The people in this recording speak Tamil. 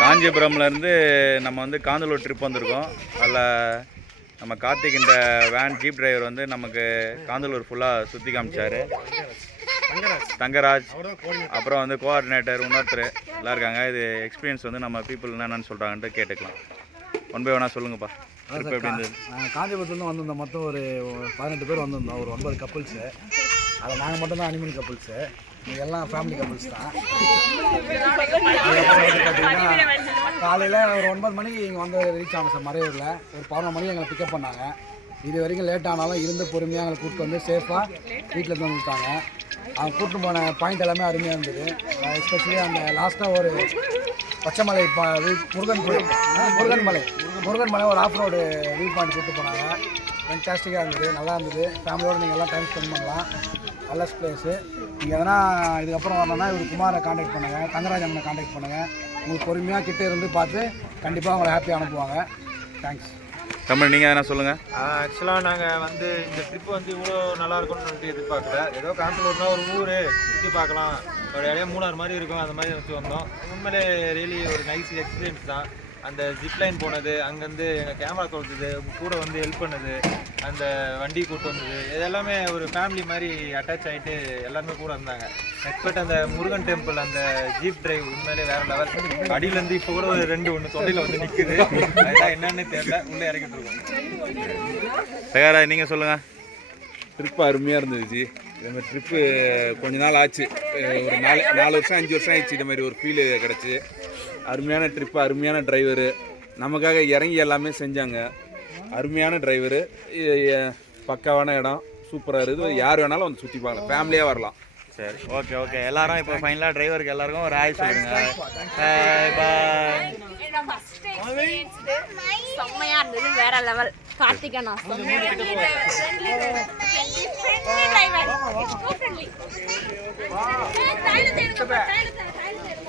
காஞ்சிபுரம்லேருந்து நம்ம வந்து காந்தலூர் ட்ரிப் வந்திருக்கோம். அதில் நம்ம கார்த்திக் இந்த வேன் ஜீப் டிரைவர் வந்து நமக்கு காந்தலூர் ஃபுல்லாக சுற்றி காமிச்சார். தங்கராஜ் அப்புறம் வந்து கோஆர்டினேட்டர் இன்னொருத்தர் எல்லாம் இருக்காங்க. இது எக்ஸ்பீரியன்ஸ் வந்து நம்ம பீப்புள் என்னென்னு சொல்கிறாங்கன்ட்டு கேட்டுக்கலாம். ஒன் பை ஒன்னாக சொல்லுங்கப்பா. ட்ரிப் எப்படி இருந்தது? காஞ்சிபுரத்துலேருந்து வந்திருந்தோம். மொத்தம் ஒரு 18 பேர் வந்திருந்தோம். ஒரு 9 கப்புள்ஸு. அதில் நாங்கள் மட்டும்தான் அனிமல் கப்புள்ஸு. நீங்கள் எல்லாம் ஃபேமிலி கப்புள்ஸ் தான். பார்த்தீங்கன்னா காலையில் ஒரு 9 மணிக்கு இங்கே வந்து ரீச் ஆனோம் சார். மறையூரில் ஒரு 11 மணிக்கு எங்களை பிக்கப் பண்ணாங்க. இது வரைக்கும் லேட் ஆனாலும் இருந்து பொறுமையாக எங்களை கூப்பிட்டு வந்து சேஃபாக வீட்டில் இருந்து வந்துட்டாங்க. அவங்க கூப்பிட்டு போன பாயிண்ட் எல்லாமே அருமையாக இருந்தது. எஸ்பெஷலி அந்த லாஸ்ட்டாக ஒரு பச்சைமலை முருகன்மலை ஒரு ஆஃப் ரோடு வியூ பாயிண்ட் கூப்பிட்டு போனாங்க. ஃபென்டாஸ்டிக்காக இருந்தது, நல்லா இருந்தது. ஃபேமிலியோடு நீங்கள் எல்லாம் டைம் ஸ்பெண்ட் பண்ணலாம். நல்ல பிளேஸு. நீங்கள் எதனா இதுக்கப்புறம் வரணும்னா இவர் குமாரை காண்டாக்ட் பண்ணுங்கள், தங்கராஜ் அம்மனை காண்டாக்ட் பண்ணுங்கள். உங்களுக்கு பொறுமையாக கிட்டே இருந்து பார்த்து கண்டிப்பாக உங்களை ஹாப்பியாக அனுப்புவாங்க. தேங்க்ஸ். தமிழ் நீங்கள் எதனா சொல்லுங்கள். ஆக்சுவலாக நாங்கள் வந்து இந்த ட்ரிப்பு வந்து இவ்வளோ நல்லாயிருக்கும்னு சொல்லிட்டு எதிர்பார்க்கல. ஏதோ காந்தலூர்னா ஒரு ஊர் சுற்றி பார்க்கலாம், ஒரு இடையே மூணார் மாதிரி இருக்கும், அந்த மாதிரி வச்சு வந்தோம். உண்மையிலே ரியலி ஒரு நைஸ் எக்ஸ்பீரியன்ஸ் தான். அந்த ஜிப்லைன் போனது, அங்கேருந்து எங்கள் கேமரா கொடுத்தது, கூட வந்து ஹெல்ப் பண்ணது, அந்த வண்டி கூட்டு வந்தது, இது எல்லாமே ஒரு ஃபேமிலி மாதிரி அட்டாச் ஆகிட்டு எல்லாருமே கூட இருந்தாங்க. எக்ஸ்பெக்ட் அந்த முருகன் டெம்பிள் அந்த ஜீப் டிரைவ் உண்மையிலே வேறு லெவல். அடியிலேருந்து இப்போ கூட ஒரு 2 தொண்டையில் வந்து நிற்குது. அதெல்லாம் என்னன்னு தெரியல, உள்ளே இறக்கிட்டு இருக்கோம். தகராஜ் நீங்கள் சொல்லுங்கள். ட்ரிப்பு அருமையாக இருந்துச்சு. இதே மாதிரி ட்ரிப்பு கொஞ்ச நாள் ஆச்சு, ஒரு 4 வருஷம் 5 வருஷம் ஆயிடுச்சு. இது மாதிரி ஒரு ஃபீலு கிடச்சி. அருமையான ட்ரிப்பு, அருமையான டிரைவரு, நமக்காக இறங்கி எல்லாமே செஞ்சாங்க. அருமையான டிரைவரு, பக்காவான இடம், சூப்பராக இருக்குது. யார் வேணாலும் வந்து சுற்றி பார்க்கலாம், ஃபேமிலியாக வரலாம். சரி, ஓகே. எல்லாரும் இப்போ ஃபைனலாக டிரைவருக்கு எல்லாருக்கும் ஒரு ஹாய் சொல்லுங்க. பாய். செம்மையா இருந்தது, வேற லெவல். கார்த்திகனா செம்மையா